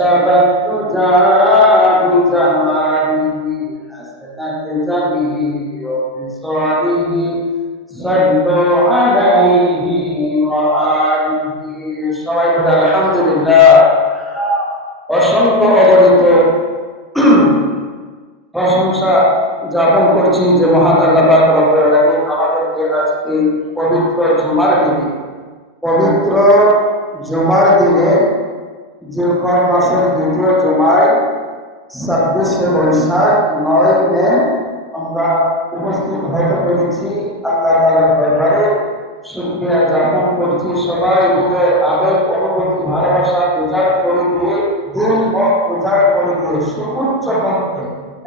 كشف الدجى بجماله أسنت جميع خصاله صلوا عليه وآله সবাই বলে আলহামদুলিল্লাহ। অসংখ্য অগণিত প্রশংসা জ্ঞাপন করছি যে মহান আল্লাহ পাক রব্বুল আলামিন আমাদেরকে আজকে পবিত্র জুমার দিনে জিলকদ মাসের দ্বিতীয় জুমায় 26শে বৈশাখ 9 মে আমরা উপস্থিত হতে পেরেছি। আল্লাহ তাআলার দরবারে শুকরিয়া জ্ঞাপন করছি। সবাই মিলে আবেগ অনুভূতি ভালোবাসা উজাড় করে দিয়ে দিল উজাড় করে দিয়ে সুউচ্চ কণ্ঠে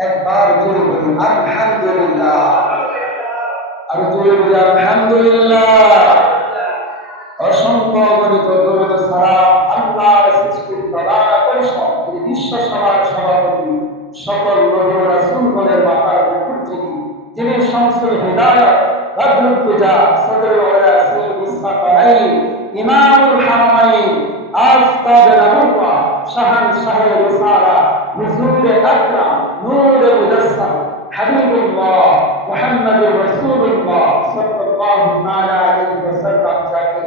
একবার জোরে বলি আলহামদুলিল্লাহ। আর জোরে বলি আলহামদুলিল্লাহ। অসংখ্য অগণিত দরুদ সালাম আল্লাহর সৃষ্টির প্রধান আকর্ষণ বিশ্ব সভার সভাপতি সকল নবী ও রাসূলগণের মাথার মুকুট যিনি শামসুল হিদায়াত বদরুদ তুজা সদরুল উলা সাইয়্যিদুস সাকালাইন ইমামুল হারামাইন আফতাব নবুওয়া শাহানশাহে রিসালা হুজুর আকরাম নূর মুজাসসাম হাবিবুল্লাহ মুহাম্মদুর রাসূলুল্লাহ সাল্লাল্লাহু তাআলা আলাইহি ওয়াসাল্লাম যাকে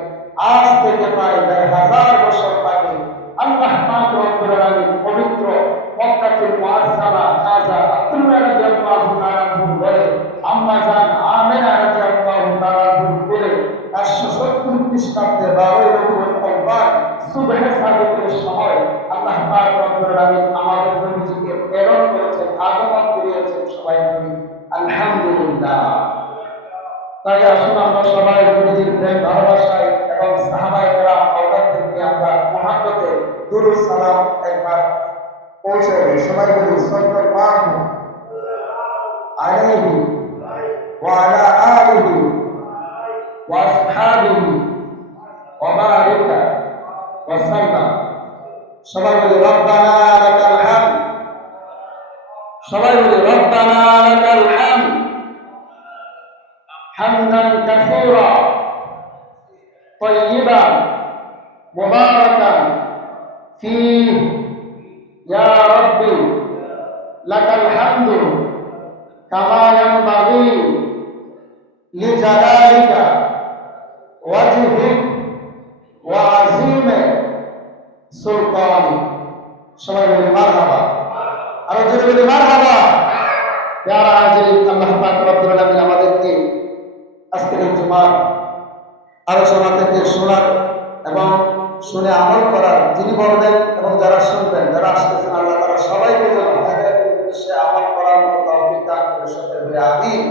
আজ থেকে প্রায় 1000 বছর আগে আল্লাহ পাক রব্বুল আলামিন পবিত্র মক্কাতুল মুআজ্জামা খাজা আব্দুল্লাহ রাদিয়াল্লাহু তাআলা বলে আম্মা জান আমিনা রাদিয়াল্লাহু তাআলা বলে 170 খ্রিস্টাব্দে 12 রবিউল আউয়াল সুবহে সাদিকের সময় আল্লাহ পাক রব্বুল আলামিন আমাদের নবীজিকে প্রেরণ করেছেন, আগমন করিয়েছেন। সবাই বলি আলহামদুলিল্লাহ। তাই আসুন আমরা সবাই নবীজির প্রেম ভালোবাসায় এবং সাহাবায়ে কেরাম আওলাদদেরকে আমরা মুহাব্বতে দুরূদ সালাম একবার পৌঁছে দেই। সবাই বলি সাল্লাল্লাহু আলাইহি ওয়া আলা আলিহি ওয়া আসহাবিহি ওয়া বারিকা ওয়া সাল্লাম। সবাই বলি রব্বানা লাকাল হামদ। সবাই বলি রব্বানা লাকাল হামদ হামদান কাসীরা طيبا مباركا فيه يا ربي لك الحمد كما ينبغي لجلالك وجهك وعظيم سلطانك। সবাই বলি মারহাবা। আর জোরে বলি মারহাবা। প্যারা হাজিরিন, আল্লাহ পাক রব্বুল আলামিন আমাদেরকে আজকের এই জুমার আলোচনা থেকে শোনার এবং শুনে আমল করার যিনি বলবেন এবং যারা শুনবেন যারা আসতেছেন আল্লাহ তাআলা সবাইকে যেন হেদায়েতের উদ্দেশ্যে আমল করার মতো তৌফিক দান করে। সকলে বলি আমিন।